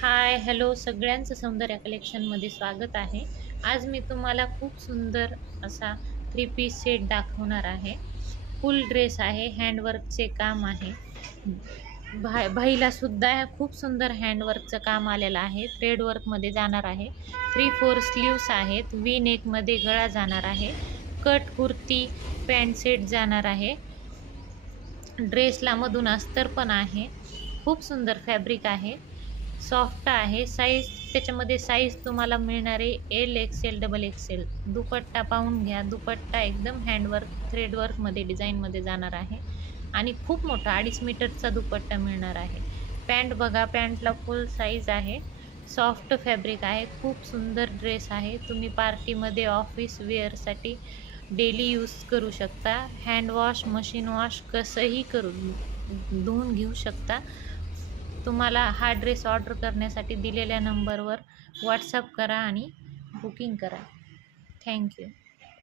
हाय, hello सगळ्यांचं सौंदर्य कलेक्शनमध्ये स्वागत आहे. आज मी तुम्हाला खूप सुंदर असा थ्री पीस सेट दाखवणार आहे. फुल ड्रेस आहे, हँडवर्कचे काम आहे. भाईलासुद्धा खूप सुंदर हँडवर्कचं काम आलेलं आहे. थ्रेडवर्कमध्ये जाणार आहे. 3/4 स्लीव्स आहेत. व्ही नेकमध्ये गळा जाणार आहे. कट कुर्ती पॅन्ट सेट जाणार आहे. ड्रेसला मधून अस्तर पण आहे. खूप सुंदर फॅब्रिक आहे. सॉफ्ट आहे. त्याच्यामध्ये साईज तुम्हाला मिळणार आहे एल एक्सेल डबल एक्सेल. दुपट्टा पाहून घ्या. दुपट्टा एकदम हँडवर्क थ्रेडवर्कमध्ये डिझाईनमध्ये जाणार आहे आणि खूप मोठा 2.5 मीटरचा दुपट्टा मिळणार आहे. पॅन्ट बघा, पॅन्टला फुल साईज आहे. सॉफ्ट फॅब्रिक आहे. खूप सुंदर ड्रेस आहे. तुम्ही पार्टीमध्ये ऑफिस वेअरसाठी डेली यूज करू शकता. हँड वॉश, मशीन वॉश कसंही धुवून घेऊ शकता. तुम्हाला हा ड्रेस ऑर्डर करण्यासाठी दिलेल्या नंबरवर व्हॉट्सअप करा आणि बुकिंग करा. थँक्यू.